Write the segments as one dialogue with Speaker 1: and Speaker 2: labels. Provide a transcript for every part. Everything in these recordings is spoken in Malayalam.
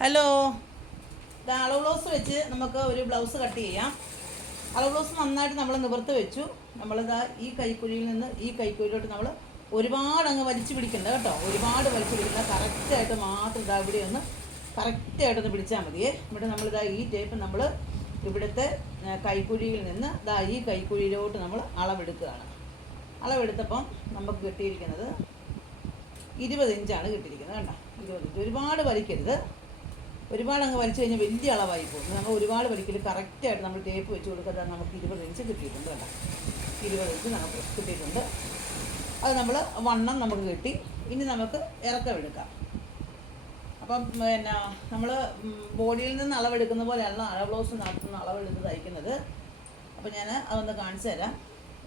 Speaker 1: ഹലോ ഇത് അളവ് ബ്ലൗസ് വെച്ച് നമുക്ക് ഒരു ബ്ലൗസ് കട്ട് ചെയ്യാം. അളവ് ബ്ലൗസ് നന്നായിട്ട് നമ്മൾ നിവർത്ത് വെച്ചു. നമ്മളിതാ ഈ കൈക്കുഴിയിൽ നിന്ന് ഈ കൈക്കുഴിയിലോട്ട് നമ്മൾ ഒരുപാട് അങ്ങ് വലിച്ചു പിടിക്കണ്ട കേട്ടോ. ഒരുപാട് വലിച്ചു പിടിക്കണ്ട. കറക്റ്റായിട്ട് മാത്രം ഇതാ ഇവിടെ ഒന്ന് കറക്റ്റായിട്ടൊന്ന് പിടിച്ചാൽ മതിയേ ഇവിടെ നമ്മളിതാ ഈ ടേപ്പ് നമ്മൾ ഇവിടുത്തെ കൈക്കുഴിയിൽ നിന്ന് ഇതാ ഈ കൈക്കുഴിയിലോട്ട് നമ്മൾ അളവെടുക്കുകയാണ്. അളവെടുത്തപ്പം നമുക്ക് കിട്ടിയിരിക്കുന്നത് ഇരുപത് ഇഞ്ചാണ് കിട്ടിയിരിക്കുന്നത് കണ്ട ഇരുപത് ഇഞ്ച് ഒരുപാട് വലിക്കരുത്. ഒരുപാട് അങ്ങ് വലിച്ചു കഴിഞ്ഞാൽ വലിയ അളവായി പോകും. നമ്മൾ ഒരുപാട് വലിക്കൽ കറക്റ്റായിട്ട് നമ്മൾ ടേപ്പ് വെച്ച് കൊടുക്കാതെ നമുക്ക് ഇരുപത് ഇഞ്ച് കിട്ടിയിട്ടുണ്ട് കേട്ടോ. ഇരുപത് ഇഞ്ച് നമുക്ക് കിട്ടിയിട്ടുണ്ട്. അത് നമ്മൾ വണ്ണം നമുക്ക് കിട്ടി. ഇനി നമുക്ക് ഇറക്കം എടുക്കാം. അപ്പം പിന്നെ നമ്മൾ ബോഡിയിൽ നിന്ന് അളവെടുക്കുന്ന പോലെയല്ല അള ബ്ലൗസ് നടത്തുന്ന അളവെടുത്ത് തയ്ക്കുന്നത്. അപ്പം ഞാൻ അതൊന്ന് കാണിച്ചു തരാം.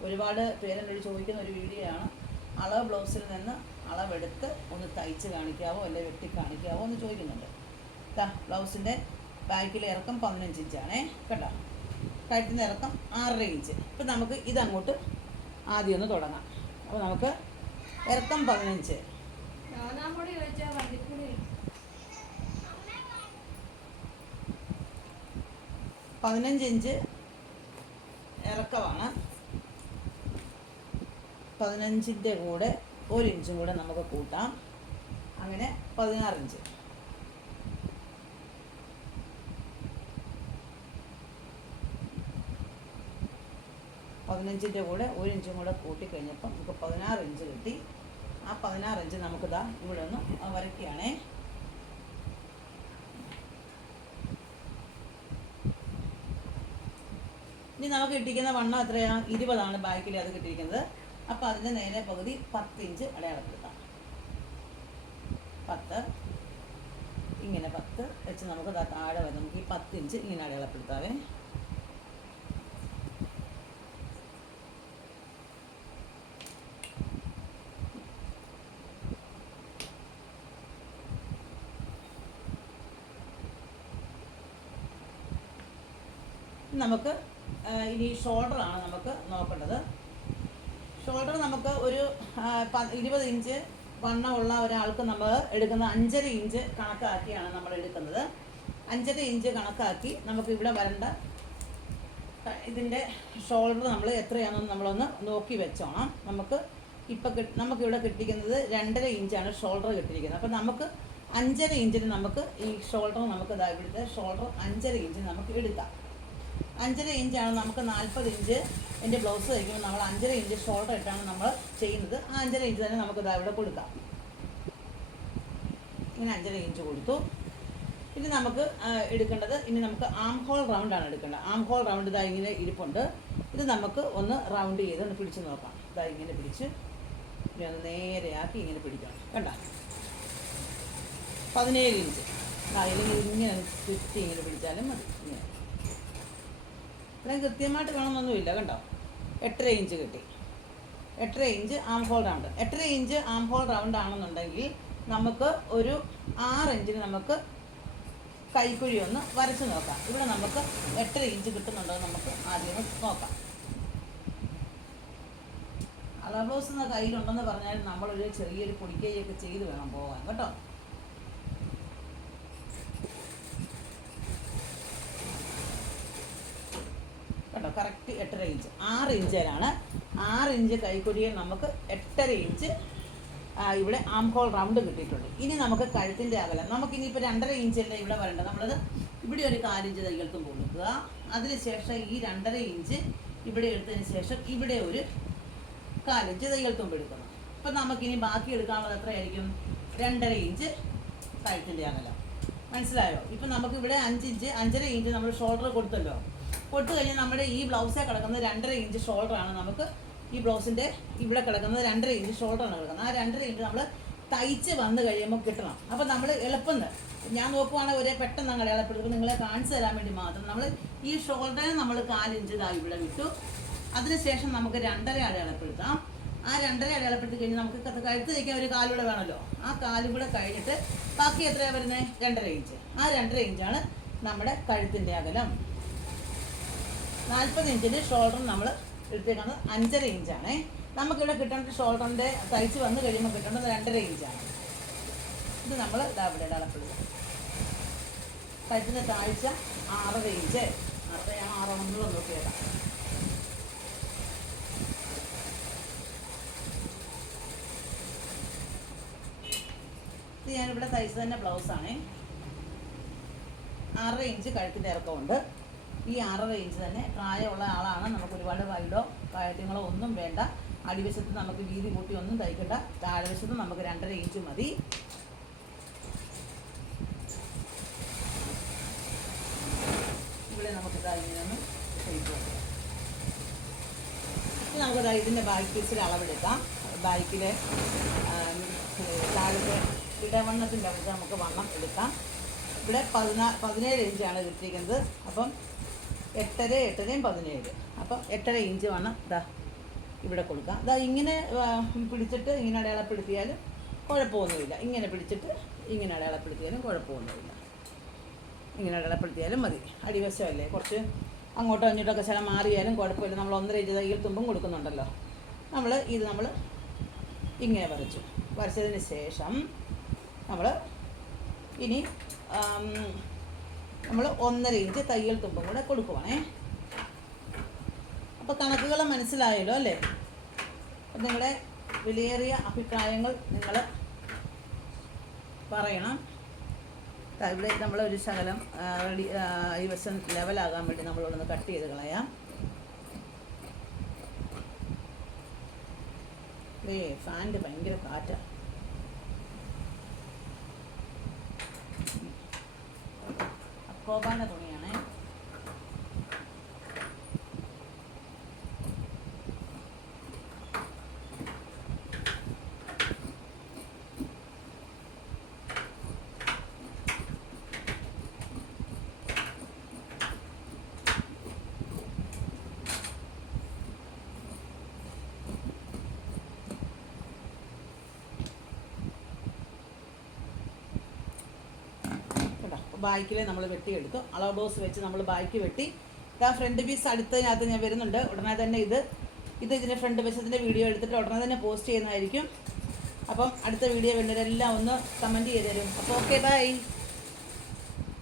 Speaker 1: ഒരുപാട് പേരെന്നോട് ചോദിക്കുന്ന ഒരു വീഡിയോ ആണ്. അളവ് ബ്ലൗസിൽ നിന്ന് അളവെടുത്ത് ഒന്ന് തയ്ച്ച് കാണിക്കാവോ അല്ലെങ്കിൽ വെട്ടി കാണിക്കാവോ എന്ന് ചോദിക്കുന്നുണ്ട്. ബ്ലൗസിന്റെ ബാക്കിലെ ഇറക്കം പതിനഞ്ച് ഇഞ്ചാണേ കേട്ടോ കഴുത്തിന്റെ ഇറക്കം ആറര ഇഞ്ച് ഇപ്പം നമുക്ക് ഇതങ്ങോട്ട് ആദ്യം ഒന്ന് തുടങ്ങാം. അപ്പോൾ നമുക്ക് ഇറക്കം പതിനഞ്ച്. പതിനഞ്ച് ഇഞ്ച് ഇറക്കമാണ്. പതിനഞ്ചിന്റെ കൂടെ ഒരു ഇഞ്ചും കൂടെ നമുക്ക് കൂട്ടാം. അങ്ങനെ പതിനാറ് ഇഞ്ച് പതിനഞ്ചിന്റെ കൂടെ ഒരു ഇഞ്ചും കൂടെ കൂട്ടിക്കഴിഞ്ഞപ്പോൾ നമുക്ക് പതിനാറ് ഇഞ്ച് കിട്ടി. ആ പതിനാറ് ഇഞ്ച് നമുക്കിതാ ഇവിടെ ഒന്ന് വരയ്ക്കുകയാണേ. ഇനി നമുക്ക് കിട്ടിയിരിക്കുന്ന വണ്ണം എത്രയാണ് ഇരുപതാണ് ബാക്കിൽ അത് കിട്ടിയിരിക്കുന്നത്. അപ്പോൾ അതിന്റെ നേരെ പകുതി പത്ത് ഇഞ്ച് അടയാളപ്പെടുത്താം. പത്ത് ഇങ്ങനെ പത്ത് വെച്ച് നമുക്ക് താഴെ വരും നമുക്ക് ഈ പത്ത് ഇഞ്ച് ഇങ്ങനെ അടയാളപ്പെടുത്താവേ. നമുക്ക് ഇനി ഷോൾഡറാണ് നമുക്ക് നോക്കേണ്ടത്. ഷോൾഡർ നമുക്ക് ഒരു ഇരുപത് ഇഞ്ച് വണ്ണമുള്ള ഒരാൾക്ക് നമ്മൾ എടുക്കുന്ന അഞ്ചര ഇഞ്ച് കണക്കാക്കിയാണ് നമ്മൾ എടുക്കുന്നത്. അഞ്ചര ഇഞ്ച് കണക്കാക്കി നമുക്ക് ഇവിടെ വരേണ്ട ഇതിന്റെ ഷോൾഡർ നമ്മൾ എത്രയാണെന്ന് നമ്മളൊന്ന് നോക്കി വെച്ചോണം. നമുക്ക് ഇപ്പം കിട്ടി നമുക്കിവിടെ കിട്ടിയിരിക്കുന്നത് രണ്ടര ഇഞ്ചാണ് ഷോൾഡർ കിട്ടിയിരിക്കുന്നത്. അപ്പം നമുക്ക് അഞ്ചര ഇഞ്ചിന് നമുക്ക് ഈ ഷോൾഡർ നമുക്ക് ഇതാ ഷോൾഡർ അഞ്ചര ഇഞ്ച് നമുക്ക് എടുക്കാം. അഞ്ചര ഇഞ്ചാണ് നമുക്ക് നാൽപ്പത് ഇഞ്ച് എന്റെ ബ്ലൗസ് തയ്ക്കുമ്പോൾ നമ്മൾ അഞ്ചര ഇഞ്ച് ഷോൾഡർ ഇട്ടാണ് നമ്മൾ ചെയ്യുന്നത്. ആ അഞ്ചര ഇഞ്ച് തന്നെ നമുക്ക് ഇതാ ഇവിടെ കൊടുക്കാം. ഇങ്ങനെ അഞ്ചര ഇഞ്ച് കൊടുത്തു. ഇനി നമുക്ക് എടുക്കേണ്ടത് ഇനി നമുക്ക് ആം ഹോൾ ആണ് എടുക്കേണ്ടത്. ആം ഹോൾ റൗണ്ട് ഇതാ ഇങ്ങനെ ഇരിപ്പുണ്ട്. ഇത് നമുക്ക് ഒന്ന് റൗണ്ട് ചെയ്ത് ഒന്ന് പിടിച്ച് നോക്കാം. ഇതാ ഇങ്ങനെ പിടിച്ച് ഇനി ഒന്ന് നേരെയാക്കി ഇങ്ങനെ പിടിക്കണം കണ്ട? പതിനേഴ് ഇഞ്ച് അതിൽ ഇങ്ങനെ ചുറ്റി ഇങ്ങനെ പിടിച്ചാലും മതി. ഇങ്ങനെ. ഇത്രയും കൃത്യമായിട്ട് വേണമെന്നൊന്നുമില്ല കണ്ടോ? എട്ടര ഇഞ്ച് കിട്ടി. എട്ടര ഇഞ്ച് ആം ഹോൾ റൗണ്ട് എട്ടര ഇഞ്ച് ആം ഹോൾ റൗണ്ട് ആണെന്നുണ്ടെങ്കിൽ നമുക്ക് ഒരു ആറ് ഇഞ്ചിന് നമുക്ക് കൈക്കുഴി ഒന്ന് വരച്ച് നോക്കാം. ഇവിടെ നമുക്ക് എട്ടര ഇഞ്ച് കിട്ടുന്നുണ്ടോ നമുക്ക് ആദ്യം നോക്കാം. അളബ്ലൗസ് എന്ന കയ്യിലുണ്ടെന്ന് പറഞ്ഞാൽ നമ്മളൊരു ചെറിയൊരു പൊടിക്കൈയൊക്കെ ചെയ്ത് വേണം പോകാൻ കേട്ടോ? കറക്റ്റ് എട്ടര ഇഞ്ച് ആറ് ഇഞ്ചിലാണ് ആറ് ഇഞ്ച് കൈക്കൊടിയിൽ നമുക്ക് എട്ടര ഇഞ്ച് ഇവിടെ ആം ഹോൾ റൗണ്ട് കിട്ടിയിട്ടുണ്ട്. ഇനി നമുക്ക് കഴുത്തിന്റെ അകലം. നമുക്ക് ഇനിയിപ്പോൾ രണ്ടര ഇഞ്ചല്ലേ ഇവിടെ വരേണ്ടത്? നമ്മളത് ഇവിടെ ഒരു കാലിഞ്ച് തയ്യൽത്തും കൊടുക്കുക അതിനുശേഷം ഈ രണ്ടര ഇഞ്ച് ഇവിടെ എടുത്തതിന് ശേഷം ഇവിടെ ഒരു കാലിഞ്ച് തയ്യൽത്തുമ്പ് എടുക്കണം. അപ്പം നമുക്കിനി ബാക്കി എടുക്കാനുള്ളത് എത്രയായിരിക്കും? രണ്ടര ഇഞ്ച് കഴുത്തിന്റെ അകലം. മനസ്സിലായോ? ഇപ്പം നമുക്ക് ഇവിടെ അഞ്ച് ഇഞ്ച് അഞ്ചര ഇഞ്ച് നമ്മൾ ഷോൾഡർ കൊടുത്തല്ലോ. കൊടുത്തു കഴിഞ്ഞാൽ നമ്മുടെ ഈ ബ്ലൗസിൽ കിടക്കുന്നത് രണ്ടര ഇഞ്ച് ഷോൾഡറാണ് നമുക്ക് ഈ ബ്ലൗസിന്റെ ഇവിടെ കിടക്കുന്നത് രണ്ടര ഇഞ്ച് ഷോൾഡറാണ് കിടക്കുന്നത്. ആ രണ്ടര ഇഞ്ച് നമ്മൾ തയ്ച്ച് വന്ന് കഴിയുമ്പോൾ കിട്ടണം. അപ്പം നമ്മൾ എളുപ്പം ഞാൻ നോക്കുവാണെങ്കിൽ ഒരേ പെട്ടെന്ന് അങ്ങ് അടയാളപ്പെടുത്തുമ്പോൾ നിങ്ങളെ കാണിച്ചു തരാൻ വേണ്ടി മാത്രം നമ്മൾ ഈ ഷോൾഡറിനെ നമ്മൾ കാലിഞ്ച് ഇതാ ഇവിടെ വിട്ടു. അതിനുശേഷം നമുക്ക് രണ്ടര അടയാളപ്പെടുത്താം. ആ രണ്ടര അടയാളപ്പെടുത്തി കഴിഞ്ഞാൽ നമുക്ക് കഴുത്ത് തയ്ക്കാൻ ഒരു കാലൂടെ വേണമല്ലോ. ആ കാലും കൂടെ കഴിഞ്ഞിട്ട് ബാക്കി എത്രയാണ് വരുന്നത് രണ്ടര ഇഞ്ച്. ആ രണ്ടര ഇഞ്ചാണ് നമ്മുടെ കഴുത്തിന്റെ അകലം. നാൽപ്പത് ഇഞ്ചിന്റെ ഷോൾഡർ നമ്മൾ എടുത്തേക്കുന്നത് അഞ്ചര ഇഞ്ചാണേ. നമുക്കിവിടെ കിട്ടേണ്ട ഷോൾഡറിന്റെ തയ്ച്ച് വന്ന് കഴിയുമ്പോൾ കിട്ടേണ്ടത് രണ്ടര ഇഞ്ചാണ്. ഇത് നമ്മൾ ഇതാ ഇവിടെ അടയാളപ്പെടുത്തും കഴുത്തിന്റെ താഴ്ച ആറര ഇഞ്ച്. ആറര ആറണമെന്നുള്ള നോക്കിയേക്കാം. ഇത് ഞാനിവിടെ സൈസ് തന്നെ ബ്ലൗസാണേ ആറര ഇഞ്ച് കഴുത്തിന്റെ ഇറക്കമുണ്ട്. ഈ ആറര ഇഞ്ച് തന്നെ പ്രായമുള്ള ആളാണ്. നമുക്ക് ഒരുപാട് വൈഡോ കാര്യങ്ങളോ ഒന്നും വേണ്ട. അടിവശത്ത് നമുക്ക് വീതി കൂട്ടി ഒന്നും തയ്ക്കണ്ട. താഴ്വശത്ത് നമുക്ക് രണ്ടര ഇഞ്ച് മതി. ഇവിടെ നമുക്ക് ഇതായിരുന്നു നമുക്ക് ഇതിന്റെ ബാക്ക് പീസിൽ അളവെടുക്കാം. ബാക്കിലെ താഴത്തെ ഇടവണ്ണത്തിന്റെ നമുക്ക് വണ്ണം എടുക്കാം. ഇവിടെ പതിനാ പതിനേഴ് ഇഞ്ചാണ് കിട്ടിയിരിക്കുന്നത് അപ്പം എട്ടര എട്ടരയും പതിനേഴ്. അപ്പോൾ എട്ടര ഇഞ്ച് വേണം. ഇതാ ഇവിടെ കൊടുക്കാം. ഇതാ ഇങ്ങനെ പിടിച്ചിട്ട് ഇങ്ങനെ അടയാളപ്പെടുത്തിയാലും കുഴപ്പമൊന്നുമില്ല. ഇങ്ങനെ പിടിച്ചിട്ട് ഇങ്ങനെ അടയാളപ്പെടുത്തിയാലും കുഴപ്പമൊന്നുമില്ല. ഇങ്ങനെ അടയാളപ്പെടുത്തിയാലും മതി. അടിവശമല്ലേ? കുറച്ച് അങ്ങോട്ടോ ഇങ്ങോട്ടൊക്കെ ചില മാറിയാലും കുഴപ്പമില്ല. നമ്മൾ ഒന്നര ഇഞ്ച് തയ്യൽ തുമ്പും കൊടുക്കുന്നുണ്ടല്ലോ. നമ്മൾ ഇത് നമ്മൾ ഇങ്ങനെ വരച്ചു. വരച്ചതിന് ശേഷം നമ്മൾ ഇനി നമ്മൾ ഒന്നര ഇഞ്ച് തയ്യൽ തുമ്പും കൂടെ കൊടുക്കുവാണേ. അപ്പോൾ കണക്കുകൾ മനസ്സിലായല്ലോ അല്ലേ? അപ്പം നിങ്ങളുടെ വിലയേറിയ അഭിപ്രായങ്ങൾ നിങ്ങൾ പറയണം. ഇവിടെ ഒരു ശകലം റെഡി ഈ വശം ലെവലാകാൻ വേണ്ടി നമ്മളൊന്ന് കട്ട് ചെയ്ത് കളയാം. ഏ ഫാന്റെ ഭയങ്കര കാറ്റാ. അക്കോബാൻ്റെ തുണിയാണേ ബാക്കിൽ നമ്മൾ വെട്ടിയെടുത്തു. അളവ് ഡോസ് വെച്ച് നമ്മൾ ബാക്കി വെട്ടി. ഇതാ ഫ്രണ്ട് പീസ് അടുത്തതിനകത്ത് ഞാൻ വരുന്നുണ്ട്. ഉടനെ തന്നെ ഇത് ഇത് ഇതിന്റെ ഫ്രണ്ട് വശത്തിന്റെ വീഡിയോ എടുത്തിട്ട് ഉടനെ തന്നെ പോസ്റ്റ് ചെയ്യുന്നതായിരിക്കും. അപ്പം അടുത്ത വീഡിയോ വേണ്ടവരെല്ലാം ഒന്ന് കമന്റ് ചെയ്ത് തരും. അപ്പോൾ ഓക്കെ ബൈ